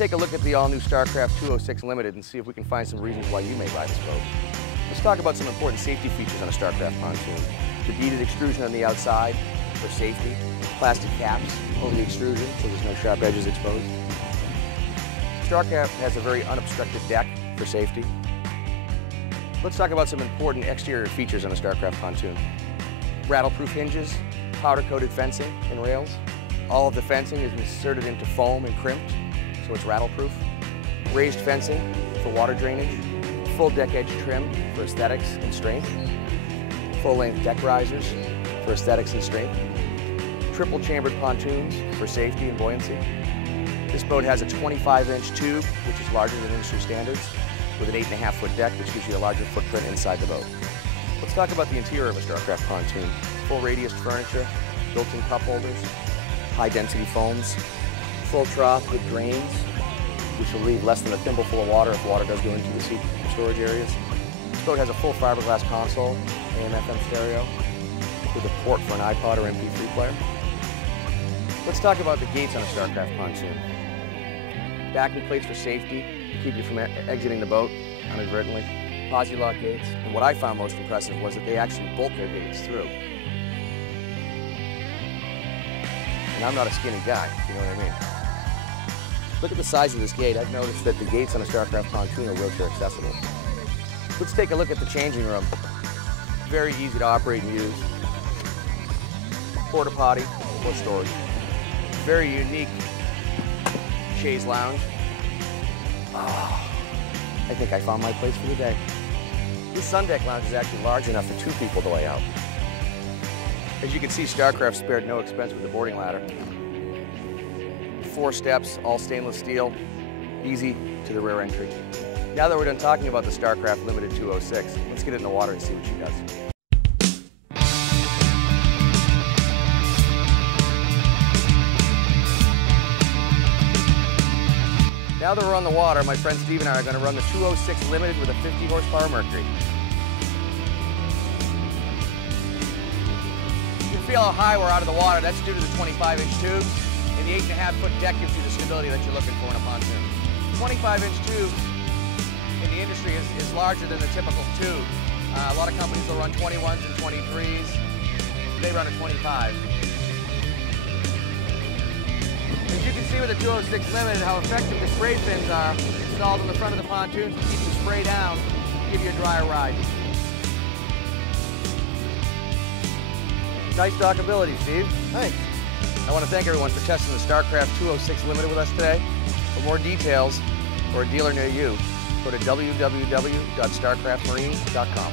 take a look at the all-new Starcraft 206 Limited and see if we can find some reasons why you may buy this boat. Let's talk about some important safety features on a Starcraft pontoon. The beaded extrusion on the outside for safety, plastic caps over the extrusion so there's no sharp edges exposed. Starcraft has a very unobstructed deck for safety. Let's talk about some important exterior features on a Starcraft pontoon. Rattle-proof hinges, powder-coated fencing and rails. All of the fencing is inserted into foam and crimped, so it's rattle-proof. Raised fencing for water drainage. Full deck edge trim for aesthetics and strength. Full-length deck risers for aesthetics and strength. Triple-chambered pontoons for safety and buoyancy. This boat has a 25-inch tube, which is larger than industry standards, with an 8.5-foot deck, which gives you a larger footprint inside the boat. Let's talk about the interior of a Starcraft pontoon. Full radius furniture, built-in cup holders, high-density foams, full trough with drains, which will leave less than a thimbleful of water if water does go into the seat storage areas. This boat has a full fiberglass console, AM/FM stereo, with a port for an iPod or MP3 player. Let's talk about the gates on a Starcraft pontoon. Backing plates for safety, to keep you from exiting the boat inadvertently. Posi-lock gates. And what I found most impressive was that they actually bolt their gates through. And I'm not a skinny guy, if you know what I mean. Look at the size of this gate. I've noticed that the gates on a Starcraft pontoon are wheelchair accessible. Let's take a look at the changing room. Very easy to operate and use. Porta potty or storage. Very unique chaise lounge. Oh, I think I found my place for the day. This sundeck lounge is actually large enough for 2 people to lay out. As you can see, Starcraft spared no expense with the boarding ladder. 4 steps, all stainless steel, easy to the rear entry. Now that we're done talking about the Starcraft Limited 206, let's get it in the water and see what she does. Now that we're on the water, my friend Steve and I are going to run the 206 Limited with a 50 horsepower Mercury. You can feel how high we're out of the water. That's due to the 25-inch tube, and the 8.5-foot deck gives you the stability that you're looking for in a pontoon. 25-inch tube in the industry is larger than the typical tube. A lot of companies will run 21s and 23s. They run a 25. As you can see with the 206 Limited how effective the spray fins are installed on the front of the pontoons to keep the spray down, give you a drier ride. Nice dockability, Steve. Thanks. I want to thank everyone for testing the Starcraft 206 Limited with us today. For more details or a dealer near you, go to www.starcraftmarine.com.